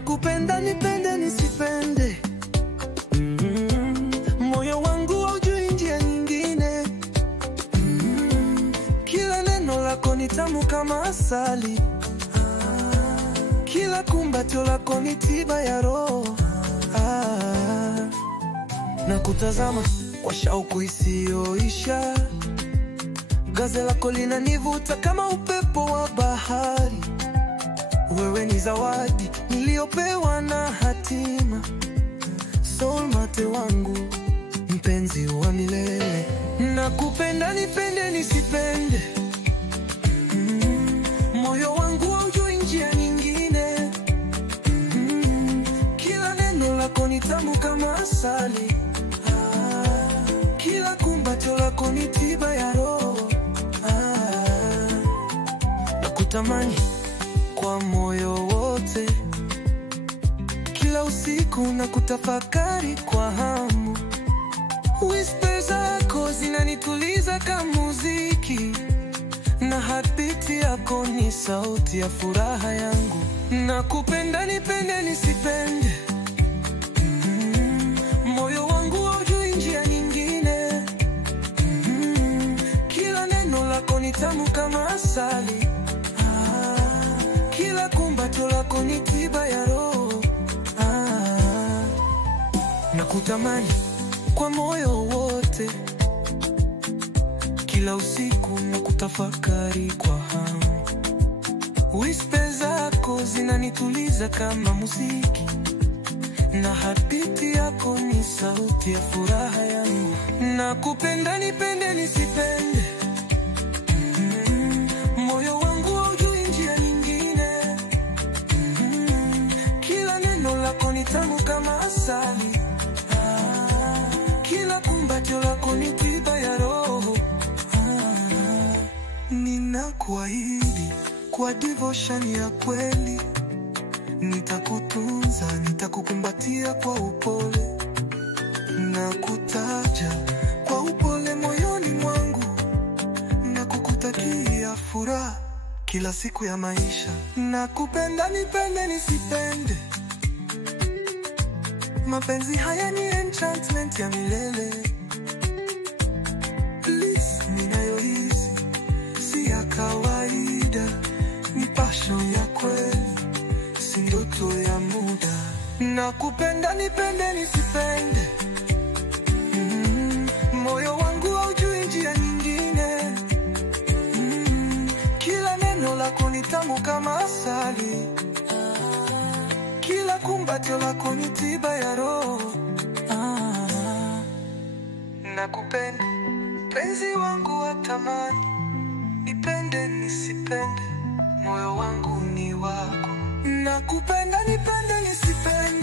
Nakupenda nipende nisipende, moyo wangu haujui njia nyingine. Kila neno lako ni tamu kama asali, kila kumbatio lako ni tiba ya roho. Nakutazama kwa shauku isiyoisha, gaze lako linanivuta kama upepo wa bahari. Wewe ni zawadi niliyopewa na hatima, soulmate wangu, mpenzi wa milele. Nakupenda nipende nisipende, moyo wangu haujui njia nyingine. Kila neno lako ni tamu kama asali, kila kumbatio lako ni tiba ya roho. Nakutamani kwa moyo wote, kila usiku nakutafakari kwa hamu. Whisper zako zinanituliza kama muziki, na heartbeat yako ni sauti ya furaha yangu. Nakupenda nipende nisipende, moyo wangu haujui njia nyingine. Kila neno lako ni tamu kama asali, kila kumbatio lako ni tiba ya roho. Nakutamani kwa moyo wote, kila usiku nakutafakari kwa hamu. Whisper zako zinanituliza kama muziki, na heartbeat yako ni sauti ya furaha yangu. Nakupenda nipende nisipende, moyo wangu haujui njia nyingine. Kila neno lako ni tamu kama asali, kila kumbatio lako ni tiba ya roho. Ninakuahidi kwa devotion ya kweli, nitakutunza, nitakukumbatia kwa upole, nakutaja kwa upole moyoni mwangu, na kukutakia furaha kila siku ya maisha. Nakupenda nipende nisipende, mapenzi haya ni enchantment ya milele. Bliss ninayohisi si ya kawaida, ni passion ya kweli, si ndoto ya muda. Nakupenda nipende nisipende, moyo wangu haujui njia nyingine. Kila neno lako ni tamu kama asali, kila kumbatio lako ni tiba ya roho. Nakupenda penzi wangu wa tamani, nipende nisipende, moyo wangu ni wako. Nakupenda nipende nisipende,